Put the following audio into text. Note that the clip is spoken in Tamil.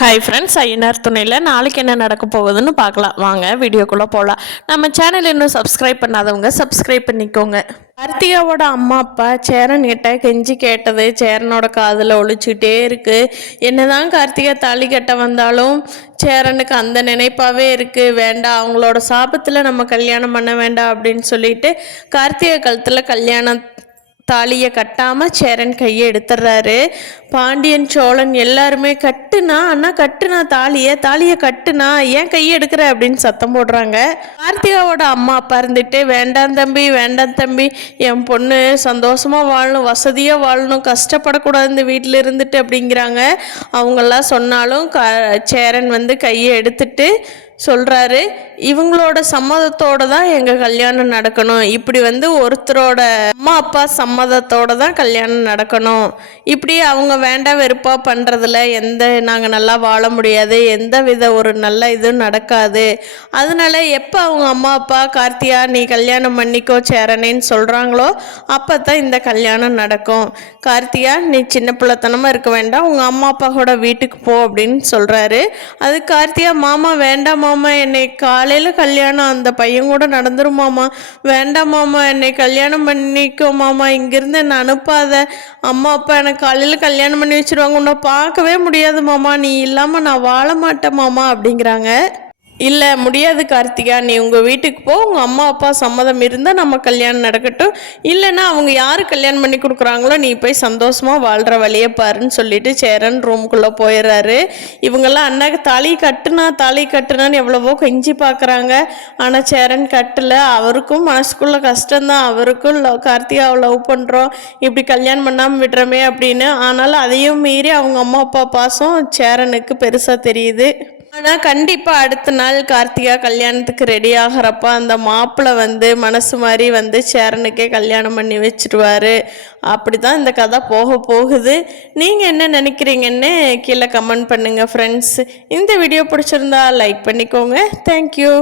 ஹாய் ஃப்ரெண்ட்ஸ், ஐயனார் துணையில் நாளைக்கு என்ன நடக்க போகுதுன்னு பார்க்கலாம். வாங்க வீடியோக்குள்ளே போகலாம். நம்ம சேனல் இன்னும் சப்ஸ்கிரைப் பண்ணாதவங்க சப்ஸ்கிரைப் பண்ணிக்கோங்க. கார்த்திகாவோட அம்மா அப்பா சேரன் கிட்ட கெஞ்சி கேட்டது சேரனோட காதில் ஒழிச்சுக்கிட்டே இருக்குது. என்னதான் கார்த்திகா தாலி கட்ட வந்தாலும் சேரனுக்கு அந்த நினைப்பாகவே இருக்குது. வேண்டாம், அவங்களோட சாபத்தில் நம்ம கல்யாணம் பண்ண வேண்டாம் அப்படின்னு சொல்லிட்டு கார்த்திகை கழுத்தில் கல்யாணம் தாலியை கட்டாமல் சேரன் கையை எடுத்துடுறாரு. பாண்டியன் சோழன் எல்லாருமே கட்டுனா தாலியை கட்டுனா ஏன் கையை எடுக்கிற அப்படின்னு சத்தம் போடுறாங்க. கார்த்திகாவோட அம்மா அப்பா இருந்துட்டு வேண்டாம் தம்பி, என் பொண்ணு சந்தோஷமாக வாழணும், வசதியாக வாழணும், கஷ்டப்படக்கூடாது இந்த வீட்டில் இருந்துட்டு அப்படிங்கிறாங்க. அவங்கெல்லாம் சொன்னாலும் சேரன் கையை எடுத்துட்டு சொல்கிறாரு, இவங்களோட சம்மதத்தோடு தான் எங்கள் கல்யாணம் நடக்கணும். இப்படி ஒருத்தரோட அம்மா அப்பா சம்மதத்தோடு தான் கல்யாணம் நடக்கணும். இப்படி அவங்க வேண்டாம் வெறுப்பா பண்ணுறதுல நாங்கள் நல்லா வாழ முடியாது, எந்த வித ஒரு நல்ல இதுவும் நடக்காது. அதனால எப்போ அவங்க அம்மா அப்பா கார்த்தியா நீ கல்யாணம் பண்ணிக்கோ சேரனேன்னு சொல்கிறாங்களோ அப்போ தான் இந்த கல்யாணம் நடக்கும். கார்த்தியா நீ சின்ன பிள்ளைத்தனமாக இருக்க வேண்டாம், உங்கள் அம்மா அப்பாவோட வீட்டுக்கு போ அப்படின்னு சொல்கிறாரு. அது கார்த்தியா மாமா வேண்டாம் மாமா, என்னை காலையில் கல்யாணம், அந்த பையன் கூட நடந்துரும் மாமா, வேண்டாம் மாமா என்னை கல்யாணம் பண்ணிக்கோ மாமா, இங்கேருந்து என்னை அனுப்பாத, அம்மா அப்பா எனக்கு காலையில் கல்யாணம் பண்ணி வச்சுருவாங்க, உன்னை பார்க்கவே முடியாது மாமா, நீ இல்லாமல் நான் வாழ மாட்டேன் மாமா அப்படிங்கிறாங்க. இல்லை முடியாது கார்த்திகா, நீ உங்கள் வீட்டுக்கு போ, உங்கள் அம்மா அப்பா சம்மதம் இருந்தால் நம்ம கல்யாணம் நடக்கட்டும், இல்லைன்னா அவங்க யார் கல்யாணம் பண்ணி கொடுக்குறாங்களோ நீ போய் சந்தோஷமாக வாழ்கிற வழியை பாருன்னு சொல்லிட்டு சேரன் ரூமுக்குள்ளே போயிடுறாரு. இவங்கெல்லாம் அண்ணாக்கு தாலி கட்டுனான்னு எவ்வளவோ கெஞ்சி பார்க்குறாங்க. ஆனால் சேரன் கட்டலை. அவருக்கும் மனசுக்குள்ள கஷ்டம்தான், அவருக்கும் கார்த்திகாவை லவ் பண்ணுறோம், இப்படி கல்யாணம் பண்ணாமல் விடுறோமே அப்படின்னு. ஆனாலும் அதையும் மீறி அவங்க அம்மா அப்பா பாசம் சேரனுக்கு பெருசாக தெரியுது. ஆனால் கண்டிப்பாக அடுத்த நாள் கார்த்திகா கல்யாணத்துக்கு ரெடி ஆகிறப்ப அந்த மாப்பிள்ளை மனசு மாதிரி சேரனுக்கே கல்யாணம் பண்ணி வச்சிருவாரு. அப்படி தான் இந்த கதை போகுது. நீங்கள் என்ன நினைக்கிறீங்கன்னு கீழே கமெண்ட் பண்ணுங்கள் ஃப்ரெண்ட்ஸ். இந்த வீடியோ பிடிச்சிருந்தா லைக் பண்ணிக்கோங்க. தேங்க்யூ.